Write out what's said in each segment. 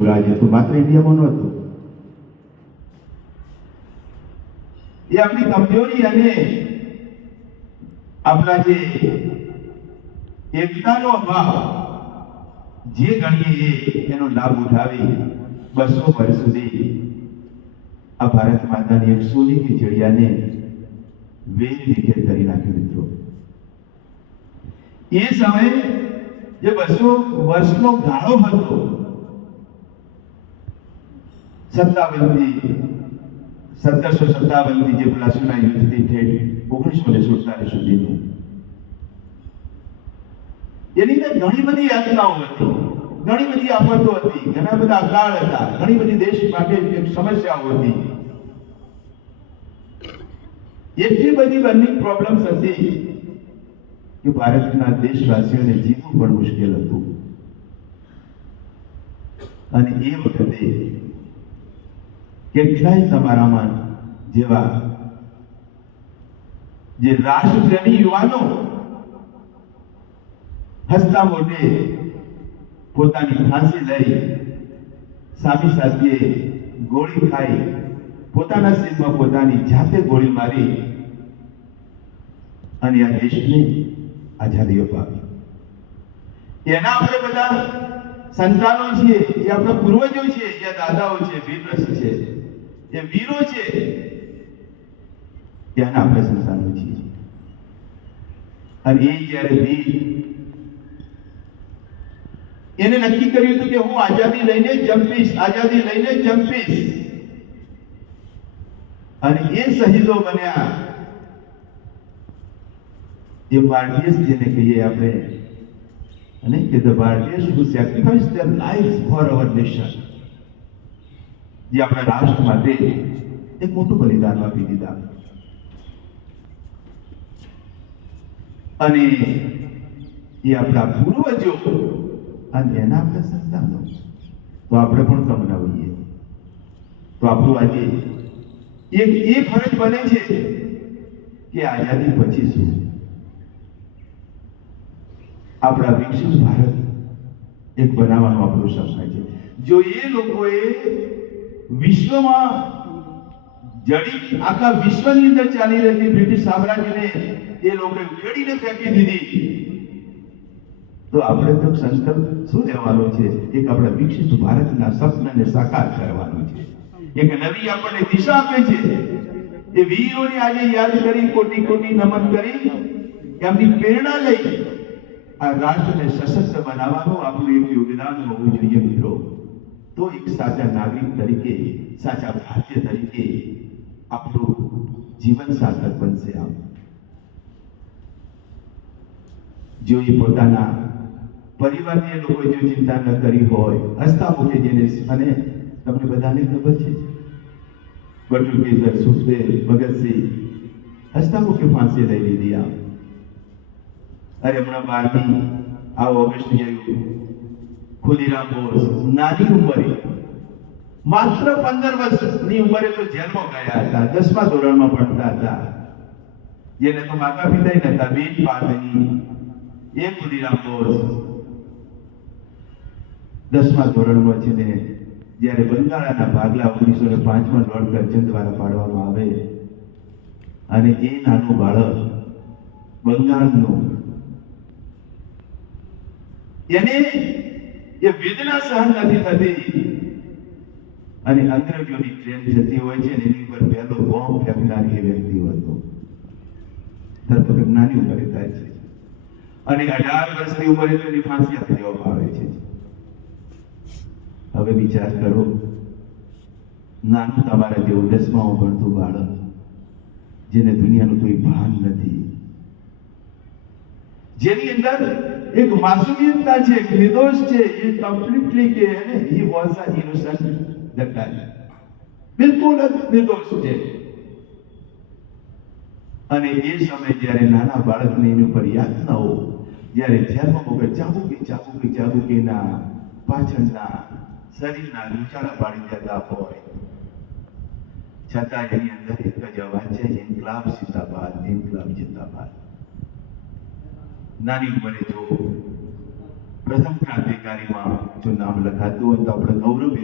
રાજ્ય હતું માત્ર ઇન્ડિયામાં નહોતું. એ આપણી કમજોરી અને આપણા જે એકતાનો અભાવ, જે ગણીએ એનો લાભ ઉઠાવી બસો વર્ષ સુધી આ ભારત માતાની એક સોની જડિયાને વેર રીતે કરી નાખ્યો, મિત્રો. એ સમયે જે બસો વર્ષનો ગાળો હતો સત્તાવનથી સત્તરસો સત્તાવનથી જે પ્લાસીના યુદ્ધથી ઠેઠ ઓગણીસો ને સુડતાલીસ સુધીનું. એની અંદર ઘણી બધી યાતનાઓ હતી, ઘણી બધી આફતો હતી, ઘણા બધા અકાળ હતા, ઘણી બધી દેશ માટે સમસ્યાઓ હતી. એટલી બધી બર્નિંગ પ્રોબ્લેમ્સ હતી કે ભારતના દેશવાસીઓને જીવવું પણ મુશ્કેલ હતું. અને એ વખતે કેટલાય તમારામાં જેવા જે રાષ્ટ્રપ્રેમી યુવાનો હસતા મોઢે પોતાની ફાંસી લઈ સામી સાથીએ ગોળી ખાઈ પોતાના શરીરમાં પોતાની જાતે ગોળી મારી અને આ દેશને આઝાદી અપાવી. એના આપણે બધા સંતાનો છીએ એ આપણા પૂર્વજો છે જે દાદાઓ છે વીરરસ છે. એ વીરો છે, ત્યાંના આપણે છીએ અને એ જ્યારે વીર એને નક્કી કર્યું હતું કે હું આઝાદી લઈને જંપીશ, આઝાદી લઈને જંપીશ. અને એ શહીદો બન્યા. એ ભારતીય જેને કહીએ આપણે, અને કે the Bharatians who sacrifice their life for our nation. જે આપણા રાષ્ટ્ર માટે એક મોટું બલિદાન આપી દીધા. અને એ આપણા પૂર્વજો અને એના આપણા સંતાનો. તો આપણે પણ કમનાવીએ. તો આપણું આજે એક એ ફરજ બને છે કે આઝાદી પછી શું? આપણા વિકસિત ભારત એક બનાવવાનું આપણું સપના છે. જો એ લોકોએ વિશ્વમાં જડી આખા વિશ્વની અંદર ચાલી રહેતી બ્રિટિશ સામ્રાજ્યને એ લોકોએ ઉખેડીને ફેંકી દીધી. તો આપણે તો સંકલ્પ શું લેવાનો છે? એક આપણા વિકસિત ભારતના સપનાને સાકાર કરવાનું છે. એક નવી આપણને દિશા આપે છે. એ વીરોને આજે યાદ કરી કોટી કોટી નમન કરી, એમની પ્રેરણા લઈ આ રાષ્ટ્રને સશક્ત બનાવવાનું આપણું એક યોગદાન હોવું જોઈએ મિત્રો. તો એક સાચા નાગરિક તરીકે, સાચા ભારતીય તરીકે આપણું જીવન સાર્થક બનશે આમ. જો એ પોતાના પરિવારની લોકોએ જો ચિંતા ન કરી હોય, હસતા મૂકે જેને અને તમને બધાને ખબર છે? બટુ કેસર સુખદેવ ભગતસિંહ હસતા મૂકે ફાંસી લઈ લીધી આમ. અરે હમણાં બારમી આવો ઓગસ્ટ આવ્યું. ખુદીરામ બોઝ નાની ઉંમરે. માત્ર પંદર વર્ષની ઉંમરે તો જેલમાં ગયા હતા. દસમા ધોરણમાં ભણતા હતા. જેને તો માતા પિતા નતા બેન પાદની એ ખુદીરામ બોઝ દસમા ધોરણમાં છે જ્યારે બંગાળાના ભાગલા ઓગણીસો ને પાંચમાં લોર્ડ કરજન દ્વારા પાડવામાં આવે, અને એ નાનું બાળક બંગાળનું, એને એ વેદના સહન નથી થતી. અને અંગ્રેજોની ટ્રેન જતી હોય છે એની ઉપર પહેલો બોમ્બ ફેંકનારી એ વ્યક્તિ હતો. ધરપકડ નાની ઉંમરે થાય છે. અને અઢાર વર્ષની ઉંમરે તો ફાંસી આપી આવે છે. હવે વિચાર કરો. નાનું તમારા જેવું દસમામાં ભણતું બાળક, જેને દુનિયાનું કોઈ ભાન નથી જેની અંદર એક માસુમિયતતા છે, એક નિર્દોષ છે, એ કમ્પ્લીટલી કે અને he was a innocent that time બિલકુલ નિર્દોષ છે. અને એ સમયે જ્યારે નાના બાળકને એની ઉપર યાતનાઓ જ્યારે જેલમાં કે ચાબુકી ચાબુકી ચાબુકીના પાછળના શરીરના રૂચાળા પાડી દેતા હોય. છતાં એની અંદર એક જ અવાજ છે ઇન્કલાબ સિંદાબાદ ઇન્કલાબ જિંદાબાદ નાની ઉંમરે જો પ્રથમ ક્રાંતિકારીમાં જો નામ લખાતું હોય તો આપણે ગૌરવ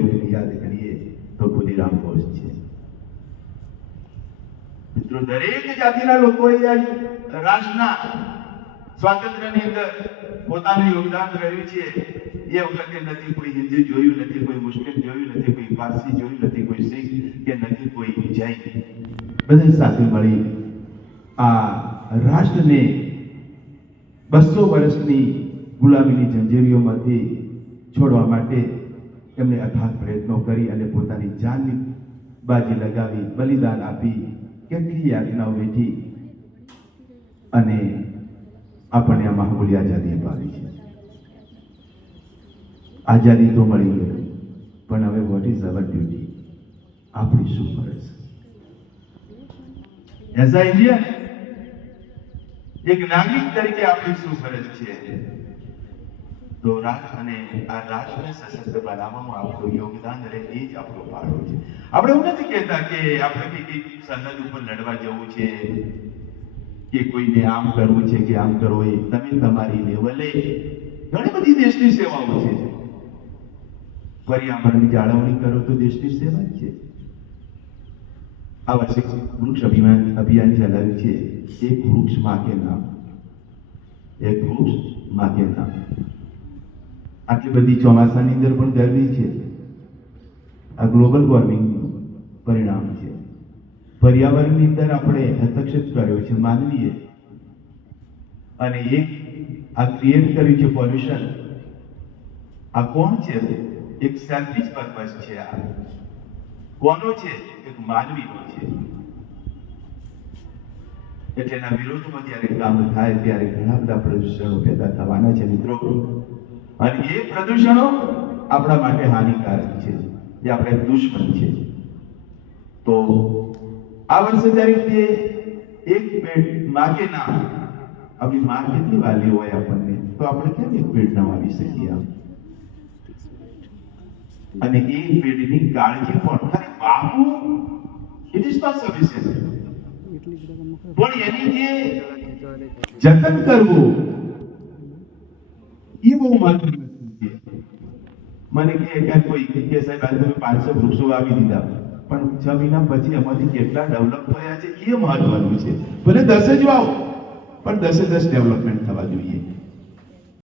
જ છે. મિત્રો, દરેક જાતિના લોકોએ રાષ્ટ્રના સ્વાતંત્ર્યની અંદર પોતાનું યોગદાન કર્યું છે. એ વખતે નથી કોઈ હિન્દી જોયું નથી, કોઈ મુસ્લિમ જોયું નથી, કોઈ પારસી જોયું નથી, કોઈ શીખ કે નથી, કોઈ જૈન. બધા સાથે મળી આ રાષ્ટ્રને બસો વર્ષની ગુલામીની જંજીરીઓમાંથી છોડવા માટે એમણે અથાગ પ્રયત્નો કરી અને પોતાની જાનની બાજી લગાવી, બલિદાન આપી, કેટલી યાતનાઓ વેઠી અને આપણને આ મહામૂલ્ય આઝાદી અપાવી છે. આઝાદી તો મળી ગઈ, પણ હવે વોટ ઇઝ અવર ડ્યુટી આપણી શું ફરજ એઝ આ ઇન્ડિયન એક નાગરિક તરીકે આપણી શું ફરજ છે તો રાષ્ટ્ર અને આ રાષ્ટ્રને સશસ્ત્ર બનાવવામાં આપણું યોગદાન રહે એ જ આપણો ફાળો છે. આપણે એવું નથી કહેતા કે આપણે કે સરહદ ઉપર લડવા જવું છે, કે કોઈને આમ કરવું છે કે આમ કરવું એ તમે તમારી લેવલે ઘણી બધી દેશની સેવાઓ છે. પર્યાવરણની જાળવણી કરો તો દેશની સેવા છે. આ વર્ષે વૃક્ષ અભિયાન અભિયાન ચલાવ્યું છે. એક વૃક્ષમાં કે નામ એક વૃક્ષમાં નામ આટલી બધી ચોમાસાની અંદર પણ ગરમી છે આ ગ્લોબલ વોર્મિંગનું પરિણામ છે પર્યાવરણની અંદર આપણે હસ્તક્ષેપ કર્યો છે માનવીએ અને એક આ ક્રિએટ કર્યું છે પોલ્યુશન આ કોણ છે એક સેલ્ફિશ પર્પસ છે આ કોનો છે એક માનવીનો છે એટલે એના વિરોધમાં જ્યારે કામ થાય ત્યારે ઘણા બધા પ્રદૂષણો પેદા થવાના છે મિત્રો. અને એ પ્રદૂષણો આપણા માટે હાનિકારક છે. જે આપણે દુશ્મન છે. તો આ વર્ષે જ્યારે તે એક પેટ માગે ના આપણી માં કેટલી વાલી હોય આપણને? તો આપણે કેમ એક પેડ ના વાવી શકીએ અને એ પેઢીની કાળજી પણ, ખાલી બાપુ ઇટ ઇઝ નોટ સફિશિયન્ટ પણ એની જે જતન કરવું, એ બહુ મહત્વનું છે. મને કે કે કોઈ કે સાહેબ આજે તમે પાંચસો વૃક્ષો વાવી દીધા. પણ છ મહિના પછી એમાંથી કેટલા ડેવલપ થયા છે, એ મહત્વનું છે. ભલે દસ જ વાવો, પણ દસે દસ ડેવલપમેન્ટ થવા જોઈએ.